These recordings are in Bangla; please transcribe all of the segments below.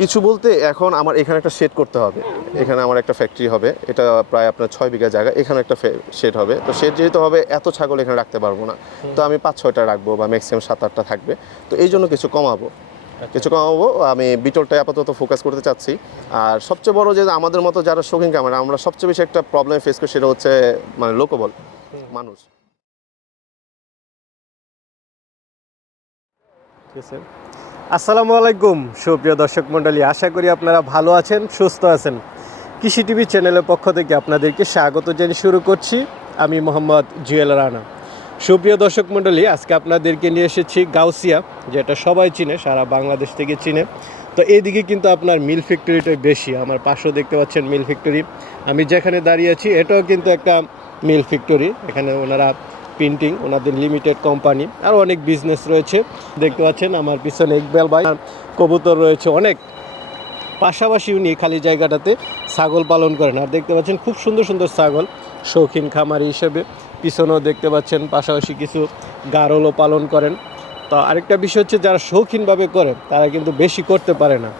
কিছু বলতে এখন আমার এখানে একটা শেড করতে হবে। এখানে আমার একটা ফ্যাক্টরি হবে। এটা প্রায় আপনার ছয় বিঘা জায়গা। এখানে একটা শেড হবে। তো শেড যেহেতু হবে, এত ছাগল এখানে রাখতে পারব না। তো আমি পাঁচ, ছয়টা রাখব বা ম্যাক্সিমাম সাত, আটটা থাকবে। তো এই জন্য কিছু কমাবো। কিছু কমাবো। আমি বিটলটাই আপাতত ফোকাস করতে চাচ্ছি। আর সবচেয়ে বড় যে আমাদের মতো যারা শৌখিন ক্যামেরা আমরা সবচেয়ে বেশি একটা প্রবলেম ফেস করি সেটা হচ্ছে মানে লোকবল মানুষ। ঠিক আছে আসসালামু আলাইকুম, সুপ্রিয় দর্শক মণ্ডলী, আশা করি আপনারা ভালো আছেন, সুস্থ আছেন। কৃষি টিভি চ্যানেলের পক্ষ থেকে আপনাদেরকে স্বাগত জানিয়ে শুরু করছি। আমি মোহাম্মদ জুয়েল রানা। সুপ্রিয় দর্শক মণ্ডলী, আজকে আপনাদেরকে নিয়ে এসেছি গাউসিয়া, যেটা সবাই চিনে, সারা বাংলাদেশ থেকে চিনে। তো এইদিকে কিন্তু আপনার মিল ফ্যাক্টরিটাই বেশি, আমার পাশেও দেখতে পাচ্ছেন মিল ফ্যাক্টরি। আমি যেখানে দাঁড়িয়ে আছি, এটাও কিন্তু একটা মিল ফ্যাক্টরি, এখানে ওনারা প্রিন্টিং, ওনাদের লিমিটেড কোম্পানি আর অনেক বিজনেস রয়েছে। দেখতে পাচ্ছেন আমার পিছনে ইকবাল ভাই কবুতর রয়েছে অনেক। পাশাপাশি উনি খালি জায়গাটাতে ছাগল পালন করেন। আর দেখতে পাচ্ছেন খুব সুন্দর সুন্দর ছাগল, শৌখিন খামারি হিসেবে। পিছনেও দেখতে পাচ্ছেন পাশাপাশি কিছু গারলও পালন করেন। তো আরেকটা বিষয় হচ্ছে, যারা শৌখিনভাবে করে, তারা কিন্তু বেশি করতে পারে না।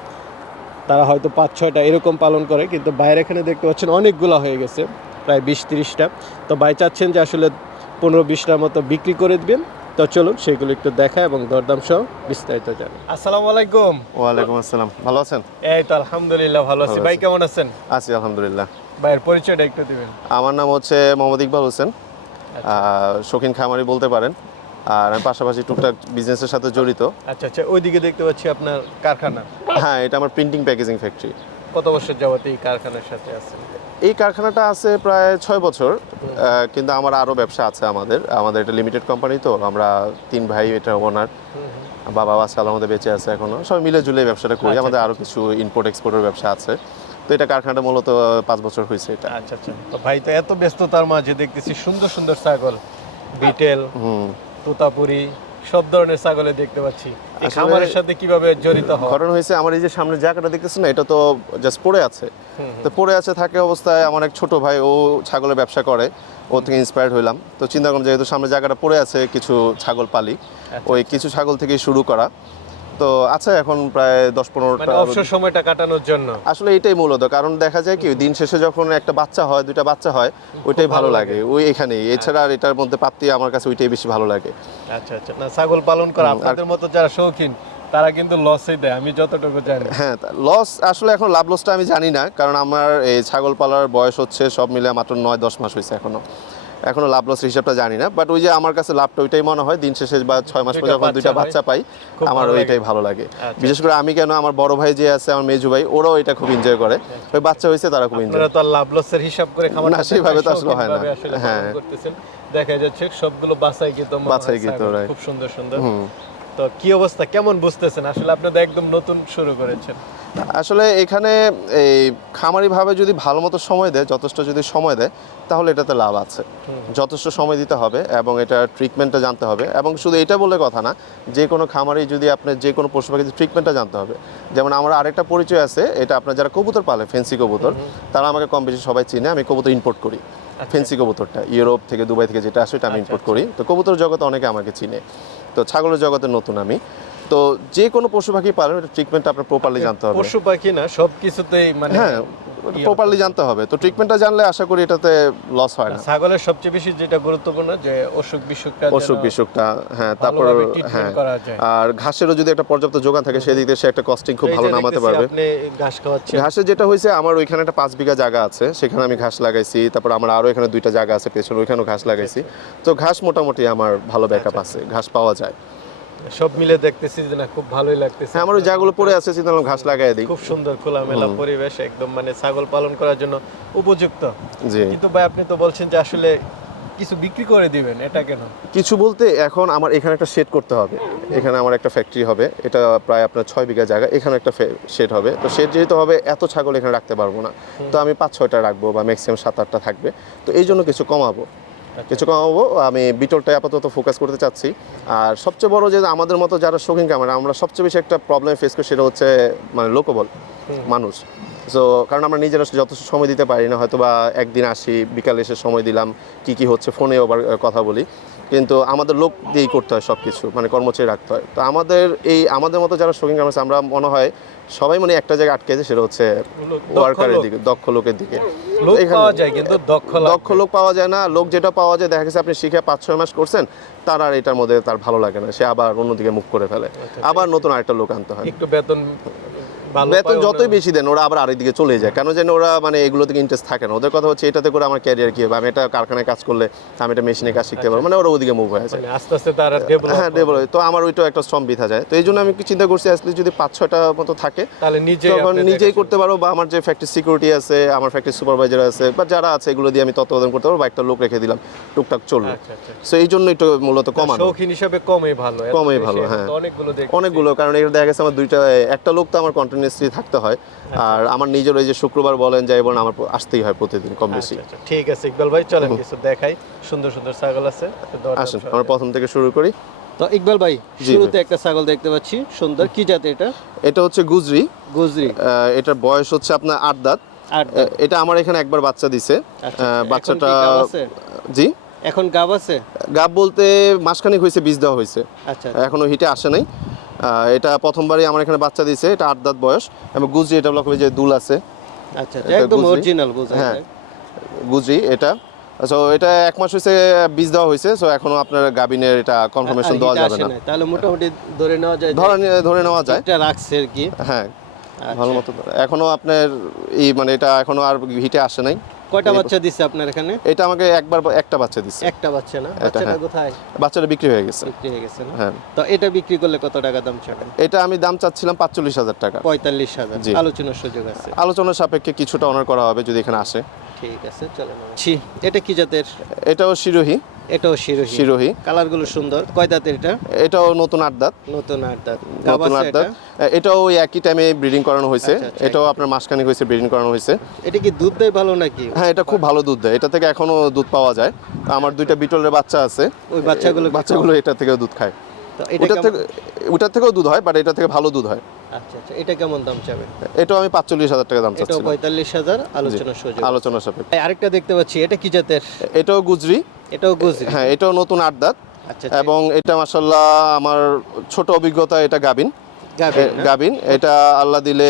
তারা হয়তো পাঁচ, ছয়টা এরকম পালন করে, কিন্তু বাইরে এখানে দেখতে পাচ্ছেন অনেকগুলো হয়ে গেছে, প্রায় বিশ, তিরিশটা। তো ভাই চাচ্ছেন যে আসলে পনেরো বিশটার মতো বিক্রি করে দিবেন। তো চলুন সেগুলো একটু দেখা এবং দরদাম সহ বিস্তারিত জানি। আসসালামু আলাইকুম। ওয়ালাইকুম আসসালাম। ভালো আছেন? এই তো আলহামদুলিল্লাহ ভালো আছি। ভাই কেমন আছেন? আছি আলহামদুলিল্লাহ। ভাইয়ের পরিচয়টা একটু দিবেন। আমার নাম হচ্ছে মোহাম্মদ ইকবাল হোসেন। আচ্ছা। শৌখিন খামারি বলতে পারেন। আর আমি পাশাপাশি টুকটাক বিজনেসের সাথে জড়িত। আচ্ছা আচ্ছা ওইদিকে দেখতে পাচ্ছি আপনার কারখানা। হ্যাঁ এটা আমার প্রিন্টিং প্যাকেজিং ফ্যাক্টরি কত বছর যাবত এই কারখানার সাথে আছেন? এই কারখানাটা আছে প্রায় ছয় বছর কিন্তু আমার আরও ব্যবসা আছে আমাদের। আমাদের এটা লিমিটেড কোম্পানি তো আমরা তিন ভাই এটা ওনার বাবা আজকাল আমাদের বেঁচে আছে এখনও। সবাই মিলে এই ব্যবসাটা করি আচ্ছা, আমাদের আরও কিছু ইম্পোর্ট এক্সপোর্টের ব্যবসা আছে। তো এটা কারখানাটা মূলত পাঁচ বছর হয়েছে এটা। আচ্ছা আচ্ছা। তো ভাই তো এত ব্যস্ততার মাঝে দেখতেছি সুন্দর সুন্দর ছাগল বিটেল তোতাপুরি সব ধরনের ছাগলে দেখতে পাচ্ছি। খামারের সাথে কীভাবে জড়িত হওয়া ঘটনা হয়েছে আমার এই যে সামনে জায়গাটা দেখতেছেন না এটা তো জাস্ট পড়ে আছে। তো পড়ে আছে থাকে অবস্থায় আমার এক ছোট ভাই ও ছাগলের ব্যবসা করে ও থেকে ইন্সপায়ার্ড হইলাম। তো চিন্তা করলাম যেহেতু সামনে জায়গাটা পড়ে আছে কিছু ছাগল পালি। আচ্ছা, ওই কিছু ছাগল থেকে শুরু করা। তো আচ্ছা এখন প্রায় দশ মানে পনেরোটা অবসর সময়টা কাটানোর জন্য। আসলে এটাই মূলত কারণ দেখা যায় কি দিন শেষে যখন একটা বাচ্চা হয় দুইটা বাচ্চা হয় ওইটাই ভালো ভালো লাগে। ওই এখানেই। এছাড়া আর এটার মধ্যে প্রাপ্তি আমার কাছে ওইটাই বেশি ভালো লাগে। আচ্ছা আচ্ছা। না ছাগল পালন করা আপনাদের মতো যারা শৌখিন তারা কিন্তু লসই দেয় আমি যতটুকু জানি। হ্যাঁ লস আসলে এখন লাভ লসটা আমি জানি না কারণ আমার এই ছাগল পালার বয়স হচ্ছে সব মিলে মাত্র নয় দশ মাস হয়েছে এখনও। এখনও লাভ লস হিসাবটা জানি না বাট ওই যে আমার কাছে লাভটা ওইটাই মনে হয় দিন শেষে বা ছয় মাস পর যখন দুইটা বাচ্চা পাই আমার ওইটাই ভালো লাগে। আচ্ছা। বিশেষ করে আমি কেন আমার বড় ভাই যে আছে আমার মেজু ভাই ওরাও এটা খুব এনজয় করে। ওই বাচ্চা হয়েছে তারা খুব এনজয় তো লাভ লসের হিসাব করে খাবার না, সেইভাবে তো আসলে হয় না। হ্যাঁ। করতেছেন। দেখা যাচ্ছে সবগুলো বাছাই কিন্তু কি তো খুব সুন্দর সুন্দর। তো কি অবস্থা? কেমন বুঝতেছেন? আসলে আপনি তো একদম নতুন শুরু করেছেন। আসলে এখানে এই খামারি ভাবে যদি ভালো মতো সময় দেয় যথেষ্ট যদি সময় দেয় তাহলে এটাতে লাভ আছে। যথেষ্ট সময় দিতে হবে এবং এটা ট্রিটমেন্টটা জানতে হবে এবং শুধু এটা বলে কথা না যে কোনো খামারি যদি আপনার যে কোনো পশু পাখির ট্রিটমেন্টটা জানতে হবে। যেমন আমার আরেকটা পরিচয় আছে এটা আপনার যারা কবুতর পালে ফেন্সি কবুতর তারা আমাকে কম বেশি সবাই চিনে আমি কবুতর ইম্পোর্ট করি। ফেন্সি কবুতরটা ইউরোপ থেকে দুবাই থেকে যেটা আসে এটা আমি আচ্ছা, ইম্পোর্ট করি। তো কবুতর জগতে অনেকে আমাকে চিনে। তো ছাগলের জগতে নতুন আমি। তো যে কোনো পশু পাখি পালন ট্রিটমেন্ট আপনার প্রপারলি জানতে হবে। পশু পাখি না সব কিছুতেই মানে হ্যাঁ প্রপারলি জানতে হবে। তো ট্রিটমেন্টটা জানলে আশা করি এটাতে লস হয় না। ছাগলের সবচেয়ে বেশি যেটা গুরুত্বপূর্ণ যে অসুখ বিসুখটা অসুখ বিসুখটা হ্যাঁ তারপর হ্যাঁ। আর ঘাসেরও যদি একটা পর্যাপ্ত যোগান থাকে সেদিক দিয়ে সে একটা কস্টিং খুব ভালো নামাতে পারবে। আপনি ঘাস খাওয়াচ্ছেন। ঘাসের যেটা হয়েছে আমার ওইখানে একটা পাঁচ বিঘা জায়গা আছে সেখানে আমি ঘাস লাগাইছি তারপর আমার আরও এখানে দুইটা জায়গা আছে পেছনে ওইখানেও ঘাস লাগাইছি। তো ঘাস মোটামুটি আমার ভালো ব্যাকআপ আচ্ছা। আছে ঘাস পাওয়া যায়। সব মিলে দেখতেছি যে না খুব ভালোই লাগতেছে। হ্যাঁ আমার ওই জায়গাগুলো পড়ে আছে চিন্তা ঘাস লাগাই দিই। খুব সুন্দর খোলামেলা পরিবেশ একদম মানে ছাগল পালন করার জন্য উপযুক্ত। জি। কিন্তু ভাই আপনি তো বলছেন যে আসলে কিছু বিক্রি করে দিবেন এটা কেন? কিছু বলতে এখন আমার এখানে একটা শেড করতে হবে। এখানে আমার একটা ফ্যাক্টরি হবে। এটা প্রায় আপনার ছয় বিঘা জায়গা এখানে একটা শেড হবে। তো শেড যেহেতু হবে এত ছাগল এখানে রাখতে পারব না। তো আমি পাঁচ ছয়টা রাখব বা ম্যাক্সিমাম সাত আটটা থাকবে। তো এই জন্য কিছু কমাবো। কিছু কমাবো আমি বিটলটাই আপাতত ফোকাস করতে চাচ্ছি। আর সবচেয়ে বড় যে আমাদের মতো যারা শৌখিন ক্যামেরা আমরা সবচেয়ে বেশি একটা প্রবলেম ফেস করি সেটা হচ্ছে মানে লোকবল মানুষ। সো কারণ আমরা নিজেরা যথেষ্ট সময় দিতে পারি না হয়তো বা একদিন আসি বিকালে এসে সময় দিলাম কি কি হচ্ছে ফোনে আবার কথা বলি। কিন্তু আমাদের লোক দিয়েই করতে হয় সব কিছু মানে কর্মচারী রাখতে হয়। তো আমাদের এই আমাদের মতো যারা শৌখিন গার্মেন্টস আমরা মনে হয় সবাই মানে একটা জায়গায় আটকে আছে সেটা হচ্ছে ওয়ার্কারের দিকে দক্ষ লোকের দিকে। দক্ষ লোক পাওয়া যায় না লোক যেটা পাওয়া যায় দেখা গেছে আপনি শিখে পাঁচ ছয় মাস করছেন তার আর এটার মধ্যে তার ভালো লাগে না সে আবার অন্যদিকে মুখ করে ফেলে। আবার নতুন আরেকটা লোক আনতে হয়। একটু বেতন বেতন যতই বেশি দেন ওরা আবার আরেক দিকে চলে যায়। কেন যেন ওরা মানে এগুলো থেকে ইন্টারেস্ট থাকে না? ওদের কথা হচ্ছে এটাতে করে আমার ক্যারিয়ার কি হবে? আমি এটা কারখানায় কাজ করলে আমি এটা মেশিনে কাজ শিখতে পারব। মানে ওরা ওদিকে মুভ হয়ে যায়। মানে আস্তে আস্তে তারা হ্যাঁ ডেভেলপ তো আমার ওইটাও একটা শ্রম বৃথা যায়। তো এই জন্য আমি কি চিন্তা করছি আসলে যদি পাঁচ ছয়টা মতো থাকে তাহলে নিজে তখন নিজেই করতে পারো বা আমার যে ফ্যাক্টরি সিকিউরিটি আছে আমার ফ্যাক্টরি সুপারভাইজার আছে বা যারা আছে এগুলো দিয়ে আমি তত্ত্বাবধান করতে পারব বা একটা লোক রেখে দিলাম টুকটাক চলবে আচ্ছা আচ্ছা সো এই জন্য একটু মূলত কমানো। শৌখিন হিসাবে কমই ভালো কমই ভালো, হ্যাঁ। অনেকগুলো। অনেকগুলো কারণ এটা দেখা গেছে আমার দুইটা একটা লোক তো আমার কন্টিনিউসলি থাকতে হয়। আর আমার নিজের ওই যে শুক্রবার বলেন যাই বলেন আমার আসতেই হয় প্রতিদিন কম বেশি। আচ্ছা, আচ্ছা, ঠিক আছে ইকবাল ভাই চলেন কিছু দেখাই। সুন্দর সুন্দর ছাগল আছে আসেন। আমরা প্রথম থেকে শুরু করি। তো ইকবাল ভাই শুরুতে একটা ছাগল দেখতে পাচ্ছি সুন্দর। কি জাতের এটা? এটা হচ্ছে গুজরি। গুজরি। এটার বয়স হচ্ছে আপনার আট দাঁত। এটা আমার এখানে একবার বাচ্চা দিছে। আচ্ছা, বাচ্চাটা? জি? এখন গাব আছে? গাব বলতে মাসখানিক হয়েছে বীজ দেওয়া হয়েছে। আচ্ছা। এখনও হিটে আসে নাই। এটা প্রথমবারই আমার এখানে বাচ্চা দিছে এটা আট দাঁত বয়স। এবং গুজরি এটা ব্লক যে দুল আছে। আচ্ছা একদম অরিজিনাল হ্যাঁ। গুজরি এটা। সো এটা এক মাস হয়েছে বীজ দেওয়া হয়েছে সো এখনও আপনার গাবিনের এটা কনফার্মেশন দেওয়া যাবে না। তাহলে মোটামুটি ধরে নেওয়া যায় ধরে ধরে নেওয়া যায়। হিটটা রাখছে আর কি। হ্যাঁ আচ্ছা। ভালো মতো এখনও আপনার এই মানে এটা এখনও আর হিটে আসে নাই। কয়টা বাচ্চা দিছে আপনার এখানে? এটা আমাকে একবার একটা বাচ্চা দিচ্ছে একটা বাচ্চা না? বাচ্চাটা হ্যাঁ। কোথায়? বাচ্চাটা বিক্রি হয়ে গেছে। বিক্রি হয়ে গেছে না? হ্যাঁ। তো এটা বিক্রি করলে কত টাকা দাম চাবেন? এটা আমি দাম চাচ্ছিলাম পাঁচচল্লিশ হাজার টাকা। পঁয়তাল্লিশ হাজার। আলোচনার সুযোগ আছে। আলোচনার সাপেক্ষে কিছুটা অনার করা হবে যদি এখানে আসে। ঠিক আছে চলেন ছি এটা কি জাতের? এটাও শিরোহী। এটাও শিরোহী। শিরোহী। কালারগুলো সুন্দর। কয় এটা? এটাও নতুন আট দাঁত। নতুন আট দাঁত। নতুন আট দাঁত। এটাও ওই একই টাইমে ব্রিডিং করানো হয়েছে। আচ্ছা, আচ্ছা, এটাও আপনার মাসখানেক হয়েছে ব্রিডিং করানো হয়েছে। এটা কি দুধ দেয় ভালো নাকি? হ্যাঁ এটা খুব ভালো দুধ দেয়। এটা থেকে এখনও দুধ পাওয়া যায়। আমার দুইটা বিটলের বাচ্চা আছে। ওই বাচ্চাগুলো বাচ্চাগুলো এটা থেকে দুধ খায়। এটা থেকে ওটার থেকেও দুধ হয় বাট এটা থেকে ভালো দুধ হয়। আচ্ছা আচ্ছা এটা কেমন দাম চাবে এটাও আমি পাঁচচল্লিশ হাজার টাকা দাম চাচ্ছিলাম। পঁয়তাল্লিশ হাজার আলোচনার সুযোগ। আলোচনার সাপেক্ষে। আরেকটা দেখতে পাচ্ছি এটা কি জাতের? এটাও গুজরি। এটাও গুজরি। হ্যাঁ এটাও নতুন আট দাঁত। আচ্ছা এবং এটা মাসাল্লাহ আমার ছোট অভিজ্ঞতা এটা গাবিন গাবিন এটা আল্লাহ দিলে?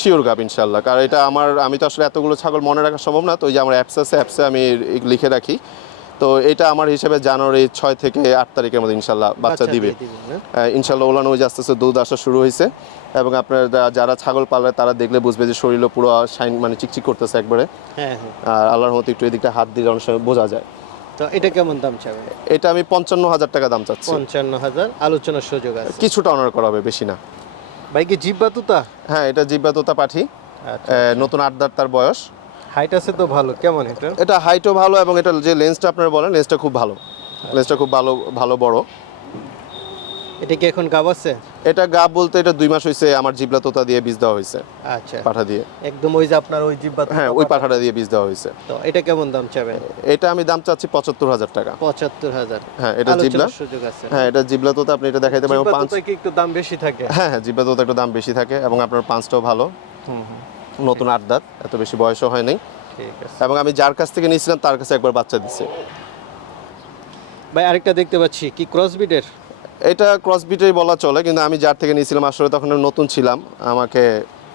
শিওর গাব ইনশাল্লাহ কারণ এটা আমার আমি তো আসলে এতগুলো ছাগল মনে রাখা সম্ভব না। তো ওই যে আমার অ্যাপস আছে অ্যাপসে আমি লিখে রাখি। তো এটা আমার হিসেবে জানুয়ারি ছয় থেকে আট তারিখের মধ্যে ইনশাল্লাহ বাচ্চা দিবে। না? আহ, ইনশাল্লাহ ওলানো ওই যে আস্তে আস্তে দুধ আসা শুরু হয়েছে এবং আপনার যারা ছাগল পালে তারা দেখলে বুঝবে যে শরীরও পুরো শাইন মানে চিকচিক করতেছে একবারে। হ্যাঁ হ্যাঁ। আর আল্লাহর মতো একটু এদিকটা হাত দিলে অনেক সময় বোঝা যায়। তো এটা কেমন দাম চাবে? এটা আমি পঞ্চান্ন হাজার টাকা দাম চাচ্ছি। পঞ্চান্ন হাজার আলোচনার সুযোগ আছে। কিছুটা অনার করা হবে বেশি না। ভাই কি জিব্বা তুতা? হ্যাঁ এটা জিব্বাতোতা পাঠি। আচ্ছা আহ, নতুন আটদার তার বয়স। হাইট আছে তো ভালো কেমন এটা? এটা হাইটও ভালো এবং এটা যে লেন্সটা আপনারা বলেন লেন্সটা খুব ভালো। লেন্সটা খুব ভালো ভালো বড়। এটা কি এখন গাব আছে? এটা গাব বলতে এটা দুই মাস হয়েছে আমার জিবলা তোতা দিয়ে বীজ দেওয়া হয়েছে আচ্ছা। পাঠা দিয়ে। একদম ওই যে আপনার ওই তুতা হ্যাঁ ওই পাঠাটা দিয়ে বীজ দেওয়া হয়েছে তো এটা কেমন দাম চাবে এটা আমি দাম চাচ্ছি পঁচাত্তর হাজার টাকা। পঁচাত্তর হাজার। হ্যাঁ এটা জিবলা সুযোগ আছে। হ্যাঁ এটা জিবলা তোতা আপনি এটা দেখাইতে পারেন পাঁচ একটু দাম বেশি থাকে? হ্যাঁ হ্যাঁ জিবলা তোতা একটু দাম বেশি থাকে এবং আপনার পাঁচটাও ভালো। নতুন আট দাঁত এত বেশি বয়সও হয় নাই। এবং আমি যার কাছ থেকে নিয়েছিলাম তার কাছে একবার বাচ্চা দিচ্ছে ভাই আরেকটা দেখতে পাচ্ছি কি ক্রস বিডের এটা ক্রসবিটেই বলা চলে কিন্তু আমি যার থেকে নিয়েছিলাম আসলে তখন নতুন ছিলাম আমাকে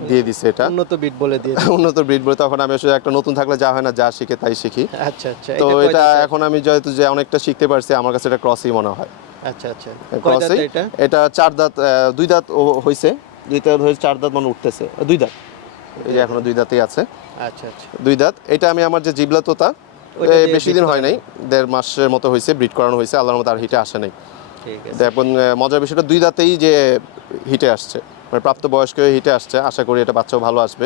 দিয়ে দিছে এটা। উন্নত বিট বলে দিয়ে উন্নত ব্রিড বলে তখন আমি আসলে একটা নতুন থাকলে যা হয় না যা শিখে তাই শিখি। আচ্ছা আচ্ছা তো এটা এখন আমি যেহেতু যে অনেকটা শিখতে পারছি আমার কাছে এটা ক্রসই মনে হয়। আচ্ছা আচ্ছা ক্রসই এটা? চার দাঁত দুই দাঁত হয়েছে দুই দাঁত হয়েছে চার দাঁত মানে উঠতেছে দুই দাঁত। এই যে এখনও দুই দাঁতই আছে। আচ্ছা আচ্ছা। দুই দাঁত। এটা আমি আমার যে জিবলা তোতা বেশি দিন হয় নাই দেড় মাসের মতো হয়েছে ব্রিড করানো হয়েছে আল্লাহর মতো আর হিটে আসে নাই। ঠিক আছে। তো এখন মজার বিষয়টা দুই দাঁতেই যে হিটে আসছে মানে প্রাপ্ত বয়স্ক হিটে আসছে আশা করি এটা বাচ্চাও ভালো আসবে।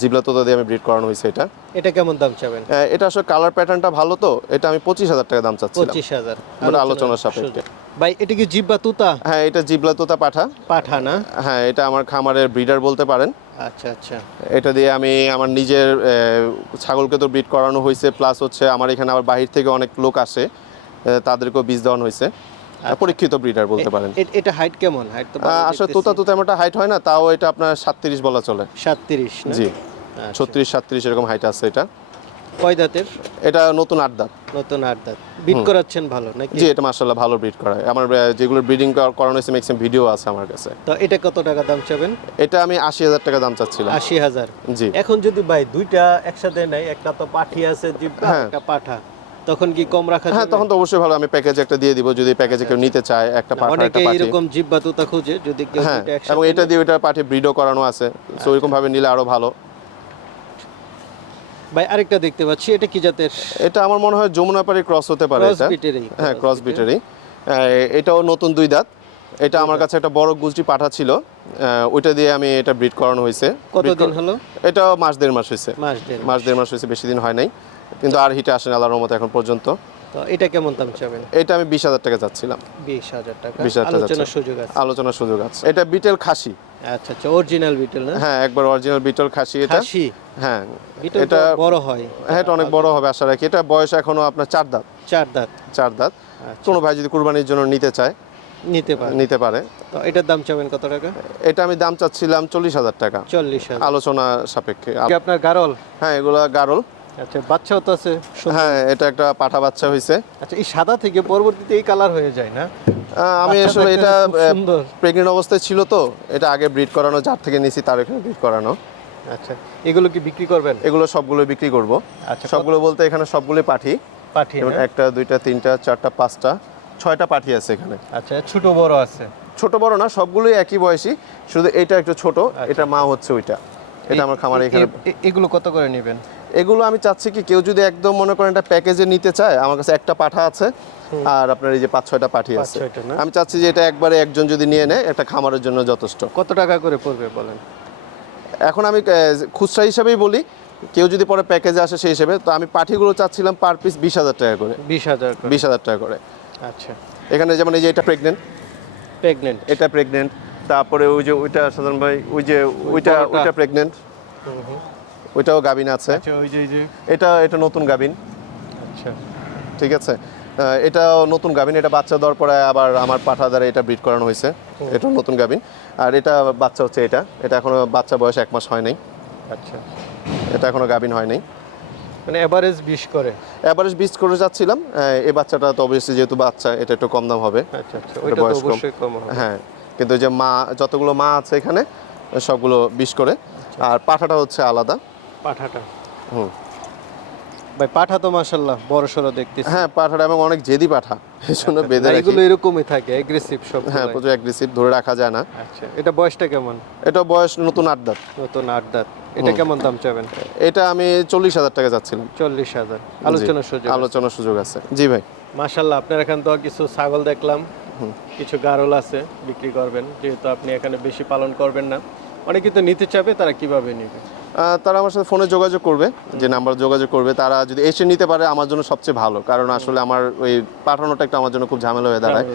জিবলা তোতা দিয়ে আমি ব্রিড করানো হয়েছে এটা। এটা কেমন দাম চাবেন? এটা আসলে কালার প্যাটার্নটা ভালো তো এটা আমি পঁচিশ হাজার টাকা দাম চাচ্ছিলাম। পঁচিশ হাজার। মানে আলোচনার সাপেক্ষে। ভাই এটা কি জিব্বা তুতা? হ্যাঁ এটা জিবলা তোতা পাঠা। পাঠা না? হ্যাঁ এটা আমার খামারের ব্রিডার বলতে পারেন। আচ্ছা আচ্ছা। এটা দিয়ে আমি আমার নিজের ছাগলকে তো ব্রিড করানো হয়েছে প্লাস হচ্ছে আমার এখানে আবার বাহির থেকে অনেক লোক আসে তাদেরকেও বীজ দেওয়ানো হয়েছে পরীক্ষিত ব্রিডার বলতে পারেন। এটা হাইট কেমন? হাইট তো আসলে তোতা তোতা এমনটা হাইট হয় না তাও এটা আপনার সাতত্রিশ বলা চলে। সাতত্রিশ জি। আচ্ছা। ছত্রিশ সাতত্রিশ এরকম হাইট আছে এটা। কয় দাঁতের? এটা নতুন আট দাঁত। নতুন আট দাঁত। বিট করাচ্ছেন ভালো নাকি? জি এটা ভালো ব্রিড করা আমার যেগুলো ব্রিডিং করানো হয়েছে ম্যাক্সিমাম ভিডিও আছে আমার কাছে। তো এটা কত টাকা দাম চাবেন? এটা আমি আশি হাজার টাকা দাম চাচ্ছিলাম। আশি হাজার। জি। এখন যদি ভাই দুইটা একসাথে নেয় একটা তো পাঠি আছে হ্যাঁ। একটা পাঠা তখন কি কম রাখা হ্যাঁ তখন তো অবশ্যই ভালো। আমি প্যাকেজ একটা দিয়ে দিব। যদি প্যাকেজে কেউ নিতে চায় একটা পাঠা একটা পাঠি। এরকম জিব্বা তুতা খুঁজে যদি কেউ হ্যাঁ এবং এটা দিয়ে ওইটা পাঠি ব্রিডও করানো আছে। তো ওইরকম ভাবে নিলে আরও ভালো। ভাই আরেকটা দেখতে পাচ্ছি এটা কি জাতের? এটা আমার মনে হয় যমুনাপাড়ি ক্রস হতে পারে এটা। হ্যাঁ ক্রস বিটারই। এটাও নতুন দুই দাঁত। এটা আমার কাছে একটা বড় গুজরি পাঠা ছিল। ওইটা দিয়ে আমি এটা ব্রিড করানো হয়েছে। কতদিন হলো? এটা মাস দেড় মাস হয়েছে। মাস দেড় মাস দেড় মাস হয়েছে বেশি দিন হয় নাই। কিন্তু আর হিটে আসেন আল্লাহর রহমতে এখন পর্যন্ত। তো এটা কেমন দাম চাবেন? এটা আমি বিশ হাজার টাকা চাচ্ছিলাম বিশ হাজার টাকা। 20,000 টাকা আলোচনার সুযোগ আছে। আলোচনার সুযোগ আছে। এটা বিটেল খাসি। আচ্ছা আচ্ছা অরিজিনাল বিটেল না? হ্যাঁ একবার অরিজিনাল বিটেল খাসি এটা। খাসি? হ্যাঁ এটা বড় হয়। হ্যাঁ এটা অনেক বড় হবে আশা রাখি। এটা বয়স এখনও আপনার চার দাঁত। চার দাঁত। চার দাঁত। আচ্ছা। কোনো ভাই যদি কুরবানির জন্য নিতে চায় নিতে পারে। নিতে পারে। তো এটার দাম চাবেন কত টাকা? এটা আমি দাম চাচ্ছিলাম চল্লিশ হাজার টাকা। চল্লিশ হাজার। আলোচনা সাপেক্ষে। আপনার গারল? হ্যাঁ এগুলা গারল। আচ্ছা বাচ্চাও তো আছে হ্যাঁ এটা একটা পাঠা বাচ্চা হয়েছে আচ্ছা এই সাদা থেকে পরবর্তীতে এই কালার হয়ে যায় না? আমি আসলে এটা প্রেগনেন্ট অবস্থায় ছিল তো এটা আগে ব্রিড করানো যার থেকে নিছি তার এখানে ব্রিড করানো। আচ্ছা এগুলো কি বিক্রি করবেন? এগুলো সবগুলো বিক্রি করব। আচ্ছা, সবগুলো বলতে এখানে সবগুলো পাঠি। পাঠিয়ে একটা দুইটা তিনটা চারটা পাঁচটা ছয়টা পাঠি আছে এখানে। আচ্ছা ছোট বড় আছে। ছোট বড় না সবগুলোই একই বয়সী শুধু এটা একটু ছোট আচ্ছা। এটা মা হচ্ছে ওইটা। এটা আমার খামারে এখানে এগুলো কত করে নেবেন? এগুলো আমি চাচ্ছি কি কেউ যদি একদম মনে করেন একটা প্যাকেজে নিতে চায় আমার কাছে একটা পাঠা আছে আর আপনার এই যে পাঁচ ছয়টা পাঠি আছে। না? আমি চাচ্ছি যে এটা একবারে একজন যদি নিয়ে নেয় একটা খামারের জন্য যথেষ্ট। কত টাকা করে পড়বে বলেন? এখন আমি খুচরা হিসাবেই বলি কেউ যদি পরে প্যাকেজে আসে সেই হিসেবে তো আমি পাঠিগুলো চাচ্ছিলাম পার পিস বিশ হাজার টাকা করে। বিশ হাজার বিশ হাজার টাকা করে। আচ্ছা। এখানে যেমন এই যে এটা প্রেগনেন্ট প্রেগনেন্ট এটা প্রেগনেন্ট তারপরে ওই যে ওইটা সাধারণ ভাই ওই যে ওইটা ওইটা প্রেগনেন্ট ওইটাও গাবিন আছে। আচ্ছা এটা এটা নতুন গাবিন। আচ্ছা। ঠিক আছে। আহ, এটা নতুন গাভিন এটা বাচ্চা দেওয়ার পরে আবার আমার পাঠা দ্বারা এটা ব্রিড করানো হয়েছে। এটা নতুন গাভিন আর এটা বাচ্চা হচ্ছে এটা। এটা এখনও বাচ্চা বয়স এক মাস হয় নাই। আচ্ছা। এটা এখনও গাভিন হয় নাই। মানে এভারেজ বিশ করে? অ্যাভারেজ বিচ করে যাচ্ছিলাম। এই বাচ্চাটা তো অবশ্যই যেহেতু বাচ্চা এটা একটু কম দাম হবে। আচ্ছা আচ্ছা। ওইটা বয়স কম। অবশ্যই কম হবে। হ্যাঁ। কিন্তু যে মা যতগুলো মা আছে এখানে সবগুলো বিষ করে। আর পাঠাটা হচ্ছে আলাদা। পাঠাটা। হুম। ভাই পাঠা তো মাশাল্লাহ বড় সড়ো দেখতেছি। হ্যাঁ পাঠাটা এবং অনেক জেদি পাঠা এই জন্য বেঁধে রাখি। এগুলো এরকমই থাকে এগ্রেসিভ সব হ্যাঁ প্রচুর অ্যাগ্রেসিভ ধরে রাখা যায় না। আচ্ছা এটা বয়সটা কেমন? এটা বয়স নতুন আট দাঁত। নতুন আট দাঁত। এটা কেমন দাম চাবেন? এটা আমি চল্লিশ হাজার টাকা যাচ্ছিলাম। চল্লিশ হাজার। আলোচনার সুযোগ আলোচনার সুযোগ আছে। জি ভাই। মাশাল্লাহ আপনার এখানে তো কিছু ছাগল দেখলাম। কিছু গারল আছে বিক্রি করবেন। যেহেতু আপনি এখানে বেশি পালন করবেন না। অনেকে তো নিতে চাবে তারা কীভাবে নেবে? তারা আমার সাথে ফোনে যোগাযোগ করবে যে নাম্বার যোগাযোগ করবে। তারা যদি এসে নিতে পারে আমার জন্য সবচেয়ে ভালো। কারণ আসলে আমার ওই পাঠানোটা একটা আমার জন্য খুব ঝামেলা হয়ে দাঁড়ায়।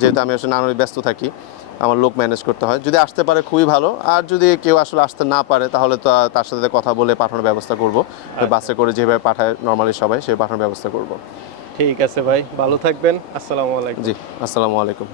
যেহেতু আমি আসলে নানান ব্যস্ত থাকি আমার লোক ম্যানেজ করতে হয়। যদি আসতে পারে খুবই ভালো। আর যদি কেউ আসলে আসতে না পারে তাহলে তো তার সাথে কথা বলে পাঠানোর ব্যবস্থা করব। বাসে করে যেভাবে পাঠায় নর্মালি সবাই সেভাবে পাঠানোর ব্যবস্থা করব। ঠিক আছে ভাই ভালো থাকবেন। আসসালামু আলাইকুম। জি আসসালামু আলাইকুম।